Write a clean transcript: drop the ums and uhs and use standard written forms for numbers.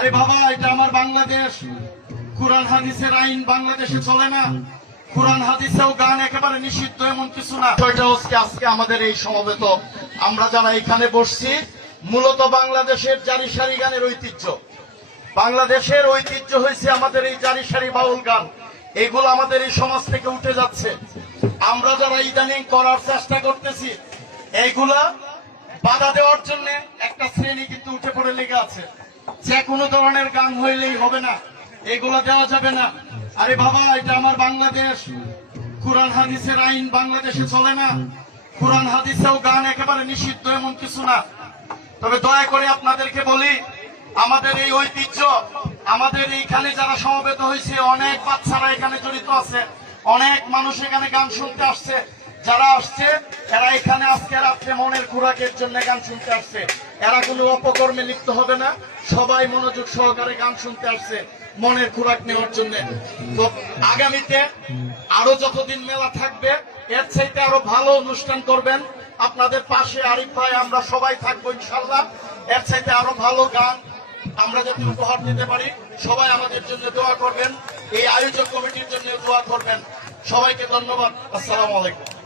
আরে বাবা, এটা আমার বাংলাদেশ, কোরআন হাদিসের আইন বাংলাদেশে চলে না। কোরআন হাদিসেও গান একেবারে নিষিদ্ধ, এমন কিছু না। আজকে আমাদের এই সমবেত আমরা যারা এখানে বসছি, মূলত বাংলাদেশের জারি সারি গানের ঐতিহ্য, বাংলাদেশের ঐতিহ্য হয়েছে আমাদের এই জারি সারি বাউল গান। এগুলো আমাদের এই সমাজ থেকে উঠে যাচ্ছে। আমরা যারা ইদানিং করার চেষ্টা করতেছি, এইগুলা বাধা দেওয়ার জন্য একটা শ্রেণী কিন্তু উঠে পড়ে লেগে আছে। যে কোনো ধরনের গান হইলেই হবে না, এগুলা দেওয়া যাবে না। আরে বাবা, এটা আমার বাংলাদেশ, কোরআন হাদিসের আইন বাংলাদেশে চলে না। কোরআন হাদিসেও গান একেবারে নিষিদ্ধ, এমন কিছু না। তবে দয়া করে আপনাদেরকে বলি, আমাদের এই ঐতিহ্য, আমাদের এইখানে যারা সমবেত হয়েছে, অনেক বাচ্চারা এখানে জড়িত আছে, অনেক মানুষ এখানে গান শুনতে আসছে। যারা আসছে এরা এখানে আজকে রাত্রে মনের খোরাকের জন্য গান শুনতে আসছে। এরা কোনো অপকর্মে লিপ্ত হবে না, সবাই মনোযোগ সহকারে গান শুনতে আসছে মনের খোরাক নেওয়ার জন্য। তো আগামীতে আরো যতদিন মেলা থাকবে, এর চাইতে আরো ভালো অনুষ্ঠান করবেন। আপনাদের পাশে আরিফ ভাই, আমরা সবাই থাকবো ইনশাল্লাহ। এর চাইতে আরো ভালো গান আমরা যাতে উপহার দিতে পারি, সবাই আমাদের জন্য দোয়া করবেন, এই আয়োজক কমিটির জন্য দোয়া করবেন। সবাইকে ধন্যবাদ। আসসালামু আলাইকুম।